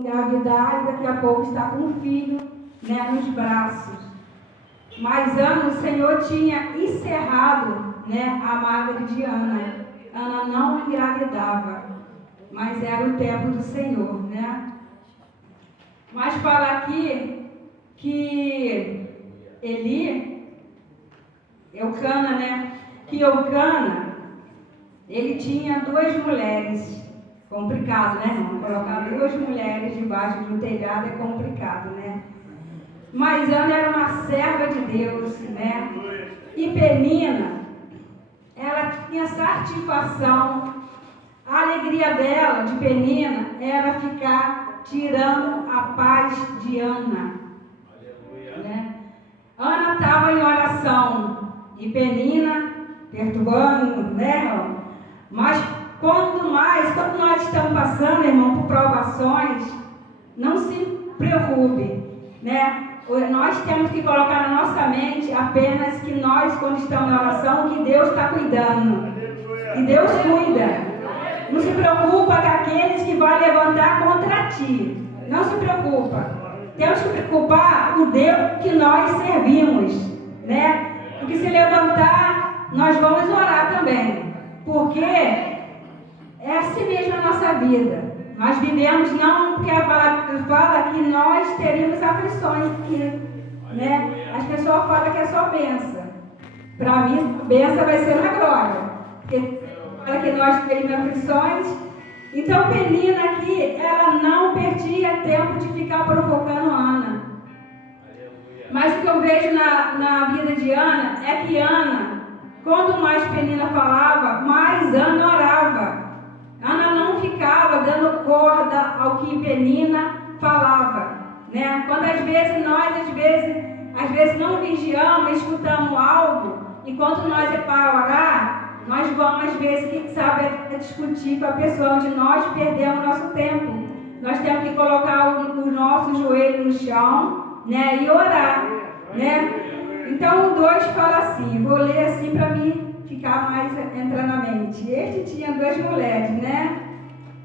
engravidar e daqui a pouco está com um filho, né, nos braços. Mas Ana, o Senhor tinha encerrado, né, a madre de Ana. Ana não engravidava, mas era o tempo do Senhor, né? Mas fala aqui que Eucana, né? Que Eucana, ele tinha duas mulheres. Complicado, né, irmão? Colocar duas mulheres debaixo de um telhado é complicado, né? Mas Ana era uma serva de Deus, né? E Penina, ela tinha satisfação. A alegria dela, de Penina, era ficar tirando a paz de Ana, né? Ana estava em oração e Penina perturbando, né, irmão? Mas quando nós estamos passando, irmão, por provações, não se preocupe, né? Nós temos que colocar na nossa mente apenas que nós, quando estamos na oração, que Deus está cuidando. E Deus cuida. Não se preocupa com aqueles que vão levantar contra ti. Não se preocupa. Temos que preocupar o Deus que nós servimos, né? Porque se levantar, nós vamos orar também. Porque é assim mesmo a nossa vida. Nós vivemos não porque a palavra fala que nós teríamos aflições aqui, né? As pessoas falam que é só bênção. Para mim, bênção vai ser na glória. Porque fala que nós teríamos aflições. Então, Penina aqui, ela não perdia tempo de ficar provocando Ana. Mas o que eu vejo na vida de Ana é que Ana, quanto mais Penina falava, mais Ana orava. Ana não ficava dando corda ao que Penina falava, né? Quantas vezes nós, às vezes não vigiamos, escutamos algo, e quando nós é para orar, nós vamos, às vezes, quem sabe, discutir com a pessoa onde nós perdemos nosso tempo. Nós temos que colocar o nosso joelho no chão, né? E orar, né? Então o 2 fala assim, vou ler assim para mim ficar mais entrar na mente. Este tinha duas mulheres, né?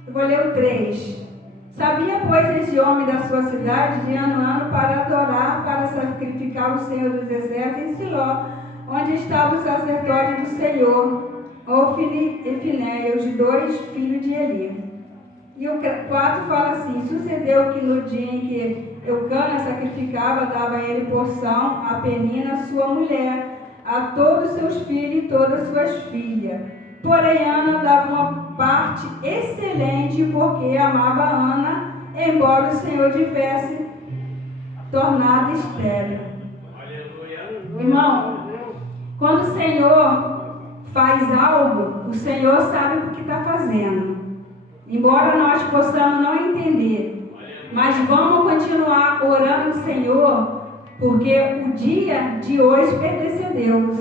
Eu vou ler o 3. Sabia, pois, esse homem da sua cidade, de ano a ano, para adorar, para sacrificar o Senhor dos Exércitos em Siló, onde estava o sacerdote do Senhor, Ofni e Finéia, os dois filhos de Eli. E o 4 fala assim, sucedeu que no dia em que Eucana sacrificava, dava a ele porção, a Penina, sua mulher, a todos seus filhos e todas suas filhas. Porém, Ana dava uma parte excelente, porque amava Ana, embora o Senhor tivesse tornado estéril. Irmão, quando o Senhor faz algo, o Senhor sabe o que está fazendo. Embora nós possamos não entender, mas vamos continuar orando o Senhor, porque o dia de hoje pertence a Deus.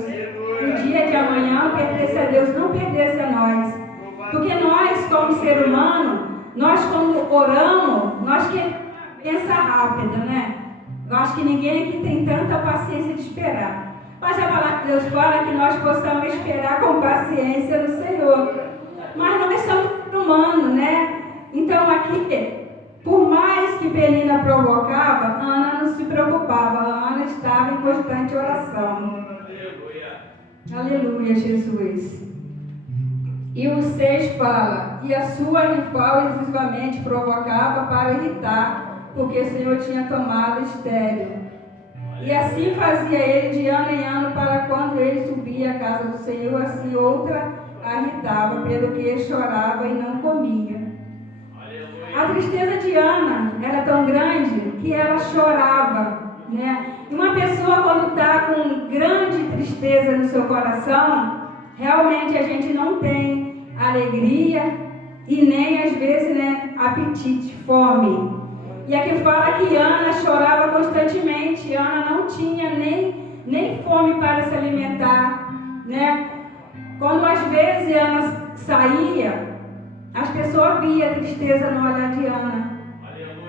O dia de amanhã pertence a Deus, não pertence a nós. Porque nós, como ser humano, nós quando oramos, nós queremos pensar rápido, né? Eu acho que ninguém aqui tem tanta paciência de esperar. Mas a palavra de Deus fala que nós possamos esperar com paciência no Senhor. Mas nós somos humanos, né? Então aqui, por mais que Penina provocava, Ana não se preocupava. Ana estava em constante oração. Aleluia, Jesus. E o 6 fala, e a sua rival exclusivamente provocava para irritar, porque o Senhor tinha tomado estéril. E assim fazia ele de ano em ano, para quando ele subia à casa do Senhor, assim outra a irritava, pelo que chorava e não comia. A tristeza de Ana era tão grande que ela chorava, né? E uma pessoa, quando está com grande tristeza no seu coração, realmente a gente não tem alegria e nem, às vezes, né, apetite, fome. E aqui fala que Ana chorava constantemente. Ana não tinha nem fome para se alimentar, né? Quando às vezes Ana saía, as pessoas viam a tristeza no olhar de Ana.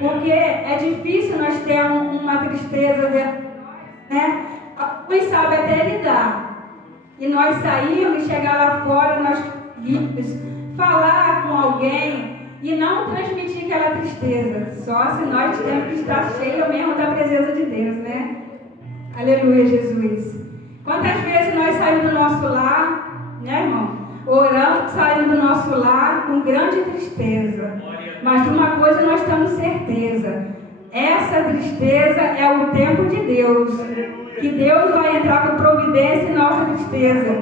Porque é difícil nós termos uma tristeza, né? Alguns sabem até lidar. E nós saímos e chegar lá fora, nós conseguimos falar com alguém, e não transmitir aquela tristeza. Só se nós temos que estar cheios mesmo da presença de Deus, né? Aleluia, Jesus. Quantas vezes nós saímos do nosso lar, né, irmão? Orando, saímos do nosso lar com grande tristeza. Mas de uma coisa nós temos certeza: essa tristeza é o tempo de Deus. Que Deus vai entrar com providência em nossa tristeza.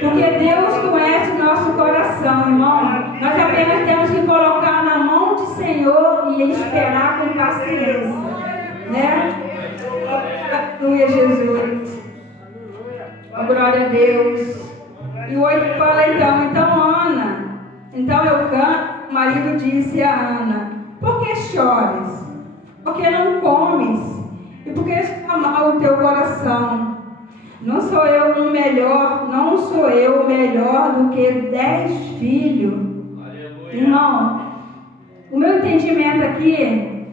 Porque Deus conhece o nosso coração, irmão. Nós apenas temos que colocar na mão do Senhor e esperar com paciência, né? Aleluia, Jesus. Glória a Deus. E o 8 fala então Ana, então Eucana, o marido disse a Ana: por que choras? Porque não comes? E por que está mal o teu coração? Não sou eu melhor do que 10 filhos? Irmão, o meu entendimento aqui,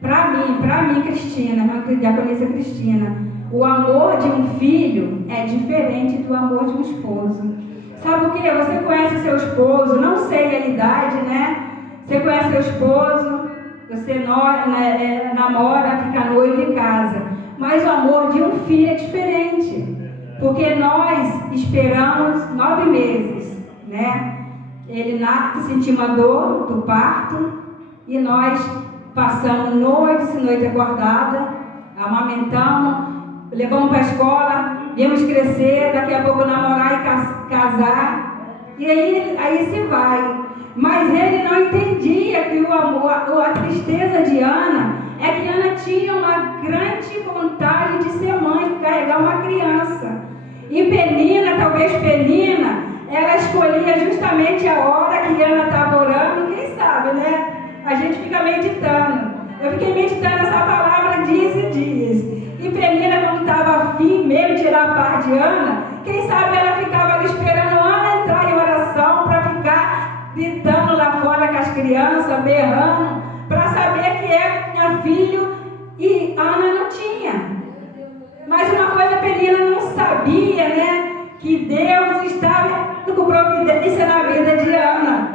para mim, Cristina, a diaconisa Cristina, o amor de um filho é diferente do amor de um esposo. Sabe o que? Você conhece seu esposo, não sei a idade, né? Você conhece seu esposo, você namora, fica noivo em casa. Mas o amor de um filho é diferente. Porque nós esperamos 9 meses, né? Ele nasce, sentiu uma dor do parto, e nós passamos noite acordada, amamentamos, levamos para a escola, viemos crescer, daqui a pouco namorar e casar, e aí se vai. Mas ele não entendia que o amor, a tristeza de Ana, é que Ana tinha uma grande vontade de ser mãe, de carregar uma criança. E Penina, ela escolhia justamente a hora que Ana estava orando, quem sabe, né? A gente fica meditando. Eu fiquei meditando essa palavra dias e dias. E Penina, como estava afim mesmo de tirar a parte de Ana, quem sabe ela ficava ali esperando Ana entrar em oração para ficar gritando lá fora com as crianças, berrando, para saber que ela tinha filho e Ana não tinha. Mas uma coisa Penina não sabia, né? Que Deus estava com providência na vida de Ana,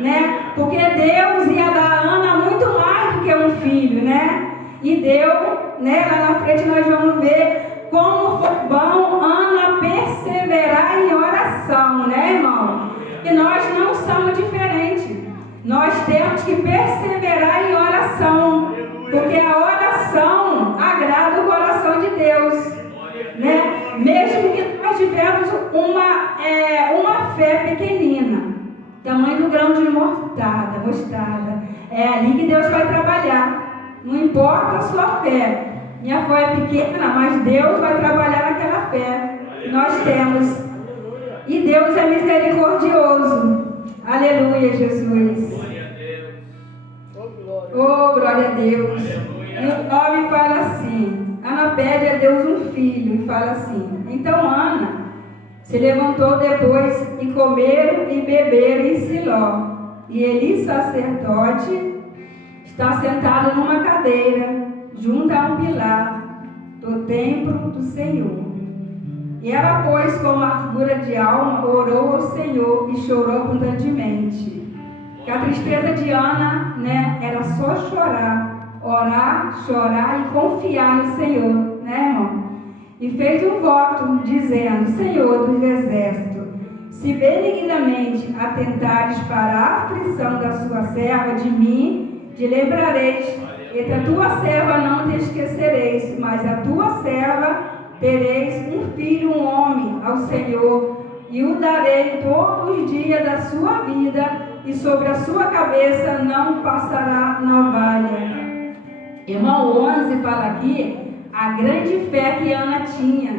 né? Porque Deus ia dar a Ana muito mais do que um filho, né? E deu, né? Lá na frente nós vamos ver como foi bom Ana perseverar em oração, né, irmão? E nós não somos diferentes. Nós temos que perseverar em oração, porque a oração agrada o coração de Deus, né? Mesmo que nós tivermos uma fé pequenina, tamanho do grão de mostarda, é ali que Deus vai trabalhar. Não importa a sua fé, minha fé é pequena, mas Deus vai trabalhar naquela fé que nós temos. E Deus é misericordioso. Aleluia, Jesus. Oh, glória a Deus. E o 9 fala assim: Ana pede a Deus um filho, e fala assim: então Ana se levantou depois e comeram e beberam em Siló. E Eli, sacerdote, está sentado numa cadeira, junto a um pilar do templo do Senhor. E ela, pois, com amargura de alma, orou ao Senhor e chorou abundantemente. Que a tristeza de Ana, né, era só chorar, orar, chorar e confiar no Senhor, né, irmão? E fez um voto, dizendo: Senhor dos exércitos, se benignamente atentares para a aflição da sua serva, de mim te lembrareis, e da tua serva não te esquecereis, mas a tua serva tereis um filho, um homem, ao Senhor, e o darei todos os dias da sua vida, e sobre a sua cabeça não passará navalha. Irmão, 11 fala aqui a grande fé que Ana tinha,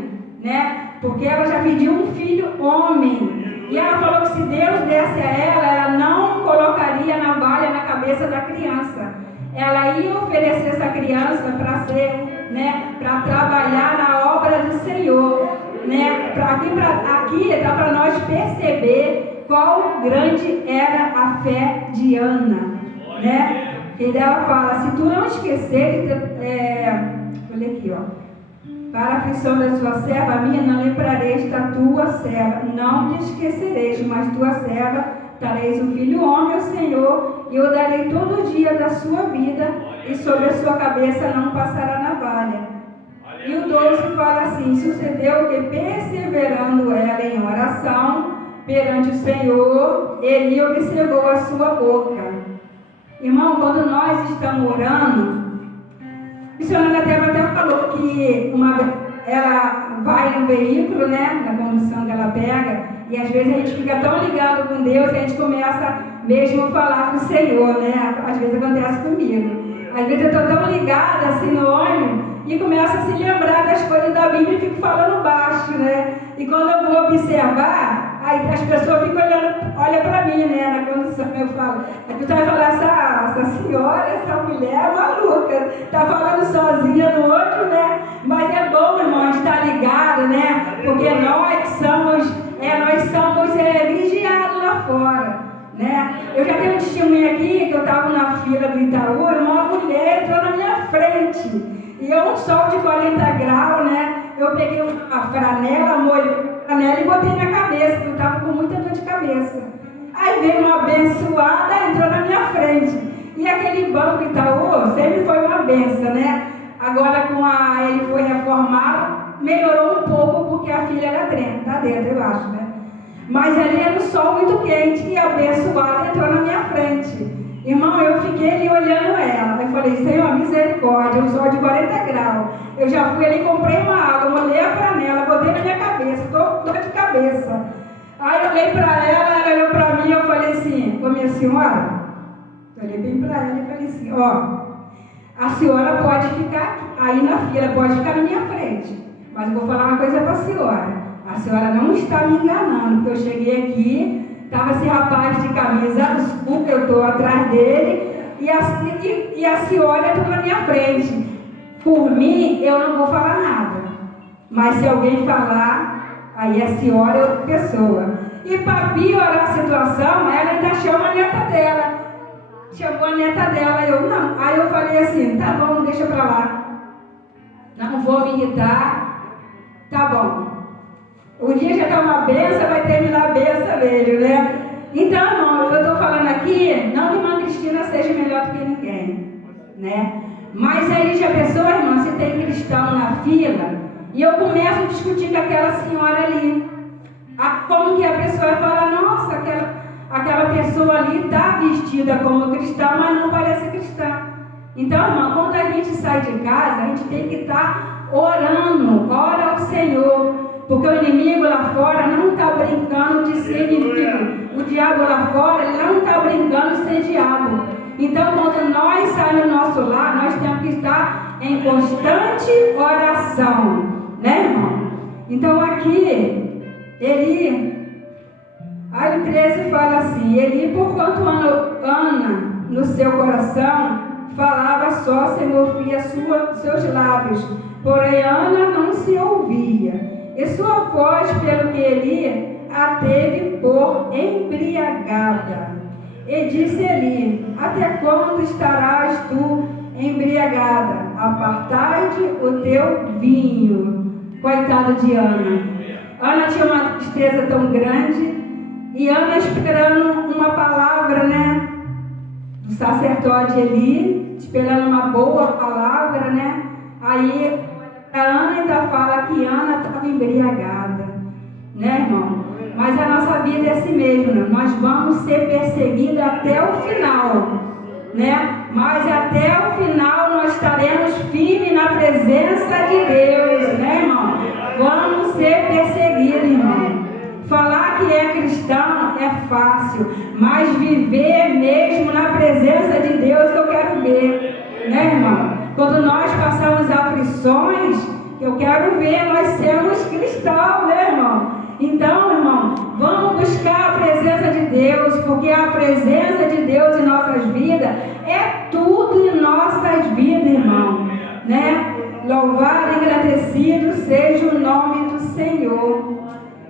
né? Porque ela já pediu um filho homem. E ela falou que se Deus desse a ela não colocaria navalha na cabeça da criança. Ela ia oferecer essa criança para ser, né, para trabalhar na obra do Senhor, né? Aqui dá para nós perceber qual grande era a fé de Ana, né? E ela fala: se tu não esqueceres, olha aqui, ó. Para a aflição da sua serva, a minha, não lembrareis da tua serva, não te esquecereis, mas tua serva dareis um filho homem ao Senhor, e o darei todo o dia da sua vida, e sobre a sua cabeça não passará navalha. E o 12 fala assim: sucedeu que, perseverando ela em oração perante o Senhor, Eli observou a sua boca. Irmão, quando nós estamos orando, a missionária até falou que ela vai no veículo, né, na condução que ela pega, e às vezes a gente fica tão ligado com Deus que a gente começa mesmo a falar com o Senhor, né? Às vezes acontece comigo. Às vezes eu estou tão ligada assim no ônibus e começo a se lembrar das coisas da Bíblia e fico falando baixo, né? E quando eu vou observar, aí as pessoas ficam olham para mim, né? Na condução eu falo, aqui tu vai falar, essa senhora, essa mulher é maluca, tá falando sozinha no outro, né? Mas é bom, irmão, a gente estar ligado, né? Porque nós somos vigiados lá fora, né? Eu já tenho um testemunho aqui que eu estava na fila do Itaú e uma mulher entrou na minha frente. E eu, um sol de 40 graus, né? Eu peguei uma franela, molhei a franela e botei na cabeça, porque eu estava com muita dor de cabeça. Aí veio uma abençoada, entrou na minha frente. E aquele banco Itaú sempre foi uma benção, né? Agora ele foi reformado, melhorou um pouco porque a filha era tá dentro, eu acho, né? Mas ali era um sol muito quente e a abençoada entrou na minha frente. Irmão, eu fiquei ali olhando ela. Eu falei, Senhor, misericórdia, um sol de 40 graus. Eu já fui ali, comprei uma água, molhei a franela, botei na minha cabeça, estou com dor de cabeça. Aí eu olhei para ela olhou para mim e eu falei assim, ô minha senhora, eu olhei bem para ela e falei assim, a senhora pode ficar aí na fila, pode ficar na minha frente. Mas eu vou falar uma coisa para a senhora. A senhora não está me enganando, porque eu cheguei aqui, estava esse rapaz de camisa azul, eu estou atrás dele, e a senhora entrou na minha frente. Por mim, eu não vou falar nada. Mas se alguém falar, aí a senhora é outra pessoa. E para piorar a situação, ela ainda chama a neta dela. Chamou a neta dela, eu não. Aí eu falei assim, tá bom, deixa pra lá. Não vou me irritar. Tá bom. O dia já está uma benção, vai terminar a benção mesmo, né? Então, irmão, eu estou falando aqui, não que a irmã Cristina seja melhor do que ninguém, né? Mas aí já pensou, irmã, se tem cristão na fila, e eu começo a discutir com aquela senhora ali. Como que a pessoa fala, nossa, aquela pessoa ali está vestida como cristã, mas não parece cristã. Então, irmã, quando a gente sai de casa, a gente tem que estar orando, ora ao Senhor. Porque o inimigo lá fora não está brincando de ser inimigo. O diabo lá fora, ele não está brincando de ser diabo. Então, quando nós saímos do nosso lar, nós temos que estar em constante oração. Né, irmão? Então, aqui, aí o 13 fala assim, Eli, porquanto Ana, no seu coração, falava só, se movia seus lábios. Porém, Ana não se ouvia. E sua voz, pelo que Eli a teve por embriagada. E disse Eli, até quando estarás tu embriagada? Apartai-te o teu vinho. Coitada de Ana. Ana tinha uma tristeza tão grande. E Ana esperando uma palavra, né? Do sacerdote Eli, esperando uma boa palavra, né? Aí a Ana ainda fala que Ana estava embriagada, né, irmão? Mas a nossa vida é assim mesmo, né? Nós vamos ser perseguidos até o final, né? Mas até o final nós estaremos firmes na presença de Deus, né, irmão? Vamos ser perseguidos, irmão. Falar que é cristão é fácil, mas viver mesmo na presença de Deus que eu quero ver, né, irmão? Quando nós passamos aflições, eu quero ver nós sermos cristãos, né, irmão? Então, irmão, vamos buscar a presença de Deus, porque a presença de Deus em nossas vidas é tudo em nossas vidas, irmão, né? Louvado e agradecido seja o nome do Senhor.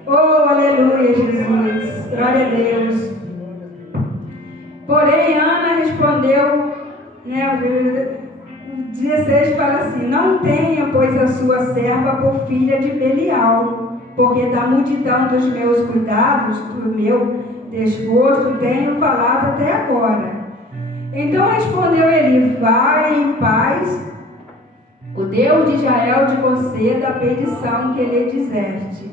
Oh, aleluia, Jesus. Glória a Deus. Porém, Ana respondeu, né? 16 fala assim, não tenha, pois, a sua serva por filha de Belial, porque da multidão dos meus cuidados, do meu desgosto, tenho falado até agora. Então respondeu Eli: vai em paz, o Deus de Israel te conceda a petição que lhe disseste.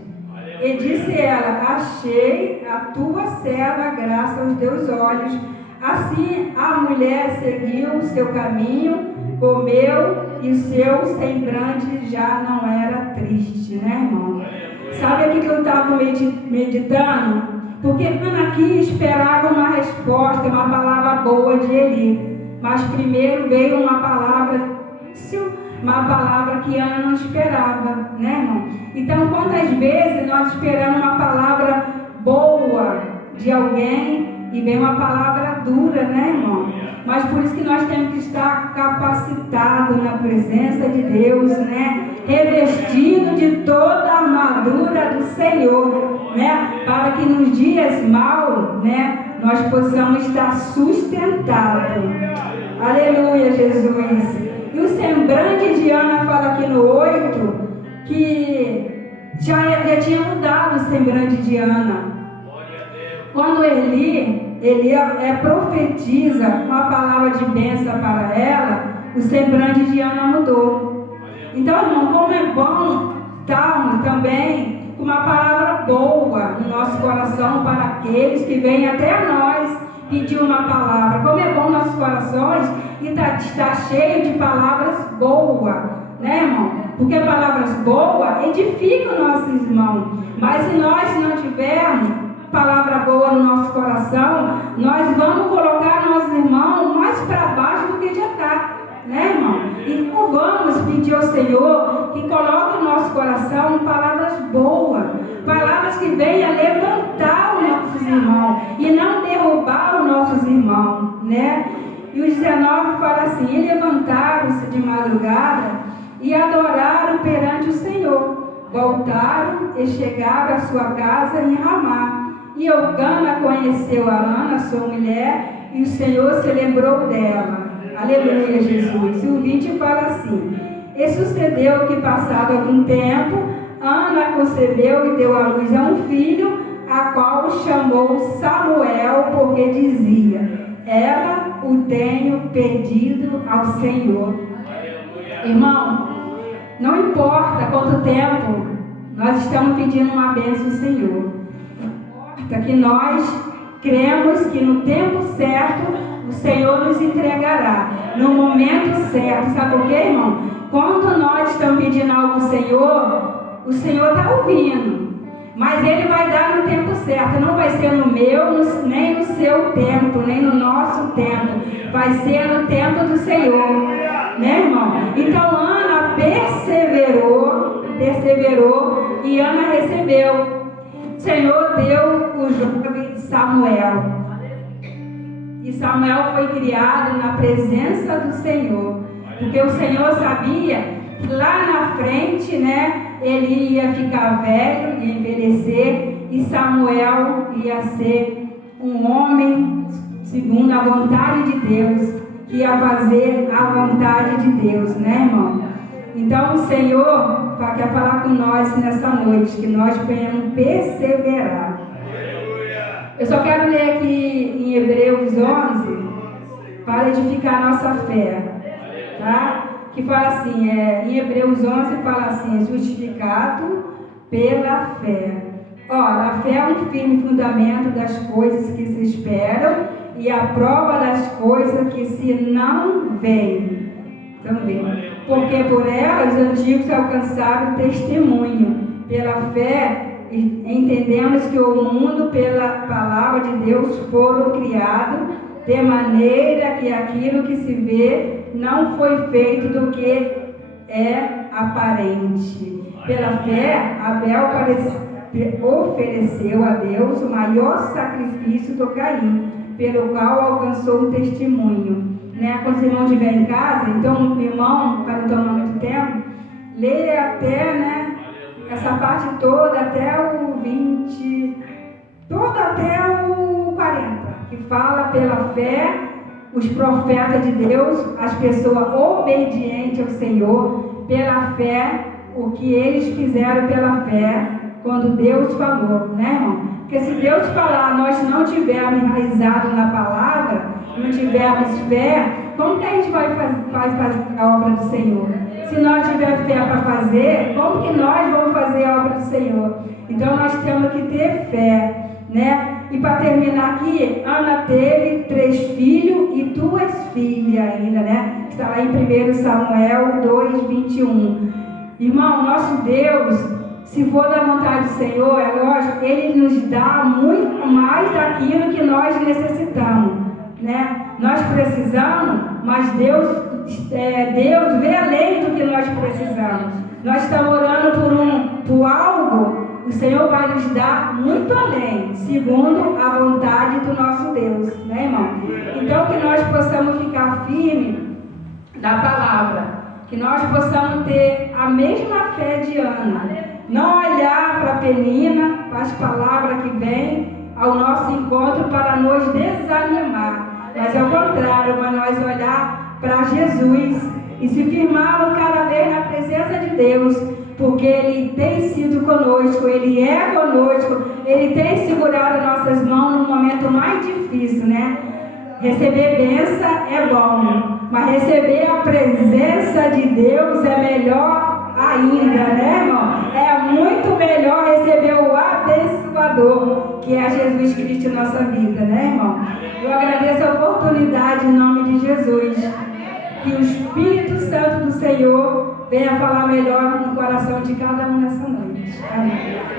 E disse ela: achei a tua serva graça aos teus olhos. Assim a mulher seguiu o seu caminho, comeu, e seu semblante já não era triste, né, irmão? Sabe aqui que eu estava meditando? Porque Ana aqui esperava uma resposta, uma palavra boa de Eli. Mas primeiro veio uma palavra que Ana não esperava, né, irmão? Então, quantas vezes nós esperamos uma palavra boa de alguém e vem uma palavra dura, né, irmão? Mas por isso que nós temos que estar capacitados na presença de Deus, né? Revestido de toda a armadura do Senhor, né? Para que nos dias maus, né, nós possamos estar sustentados. Aleluia, Jesus. E o semblante de Ana fala aqui no 8 que já tinha mudado o semblante de Ana. Quando Eli profetiza uma palavra de bênção para ela, o semblante de Ana mudou. Então, irmão, como é bom estarmos também com uma palavra boa no nosso coração para aqueles que vêm até nós pedir uma palavra. Como é bom nossos corações e está cheio de palavras boas, né, irmão? Porque palavras boas edificam nossos irmãos. Mas se nós não tivermos palavra boa no nosso coração, nós vamos colocar nossos irmãos mais para baixo do que já está, né, irmão? Então vamos pedir ao Senhor que coloque no nosso coração palavras boas, palavras que venham levantar os nossos irmãos e não derrubar os nossos irmãos, né? E o 19 fala assim: e levantaram-se de madrugada e adoraram perante o Senhor, voltaram e chegaram à sua casa em Ramá. E Eucana conheceu a Ana, sua mulher, e o Senhor se lembrou dela. Aleluia, Jesus. E o 20 fala assim: e sucedeu que, passado algum tempo, Ana concebeu e deu à luz a um filho, a qual chamou Samuel, porque dizia: ela o tenho pedido ao Senhor. Irmão, não importa quanto tempo nós estamos pedindo uma bênção ao Senhor. Que nós cremos que no tempo certo o Senhor nos entregará, no momento certo. Sabe por quê, irmão? Quando nós estamos pedindo algo ao Senhor, o Senhor está ouvindo, mas Ele vai dar no tempo certo. Não vai ser no meu, nem no seu tempo, nem no nosso tempo. Vai ser no tempo do Senhor, né, irmão? Então Ana perseverou e Ana recebeu. O Senhor deu o jovem Samuel. E Samuel foi criado na presença do Senhor. Porque o Senhor sabia que lá na frente, né, ele ia ficar velho, ia envelhecer. E Samuel ia ser um homem segundo a vontade de Deus, que ia fazer a vontade de Deus, né, irmão? Então o Senhor quer falar com nós nessa noite, que nós venhamos perseverar. Eu só quero ler aqui em Hebreus 11, para edificar a nossa fé, tá? Que fala assim, em Hebreus 11 fala assim: justificado pela fé. Ora, a fé é um firme fundamento das coisas que se esperam e a prova das coisas que se não veem. Também. Porque por ela os antigos alcançaram testemunho. Pela fé, entendemos que o mundo, pela palavra de Deus, foram criados, de maneira que aquilo que se vê não foi feito do que é aparente. Pela fé, Abel ofereceu a Deus o maior sacrifício do Caim, pelo qual alcançou um testemunho. Né? Quando os irmãos estiverem em casa, então o irmão, para não tomar muito tempo, lê até, né, essa parte toda, até o 20, toda até o 40, que fala pela fé, os profetas de Deus, as pessoas obedientes ao Senhor, pela fé, o que eles fizeram pela fé, quando Deus falou, né, irmão? Porque se Deus falar, nós não tivermos enraizado na palavra, não tivermos fé, como que a gente vai fazer a obra do Senhor? Se nós tivermos fé para fazer, como que nós vamos fazer a obra do Senhor? Então nós temos que ter fé, né? E para terminar aqui, Ana teve 3 filhos e 2 filhas ainda, né? Está lá em 1 Samuel 2:21. Irmão, nosso Deus, se for da vontade do Senhor, é lógico, Ele nos dá muito mais daquilo que nós necessitamos, né? Nós precisamos, mas Deus vê além do que nós precisamos. Nós estamos orando por algo, o Senhor vai nos dar muito além, segundo a vontade do nosso Deus, né, irmão? Então, que nós possamos ficar firmes na palavra, que nós possamos ter a mesma fé de Ana, não olhar para a Penina, para as palavras que vêm ao nosso encontro para nos desanimar, mas ao contrário, para nós olhar para Jesus e se firmarmos cada vez na presença de Deus, porque Ele tem sido conosco, Ele é conosco, Ele tem segurado nossas mãos no momento mais difícil, né? Receber bênção é bom, mas receber a presença de Deus é melhor ainda, né, irmão? É muito melhor receber o abençoador, que é Jesus Cristo em nossa vida, né, irmão? Eu agradeço a oportunidade em nome de Jesus. Que o Espírito Santo do Senhor venha falar melhor no coração de cada um nessa noite. Amém.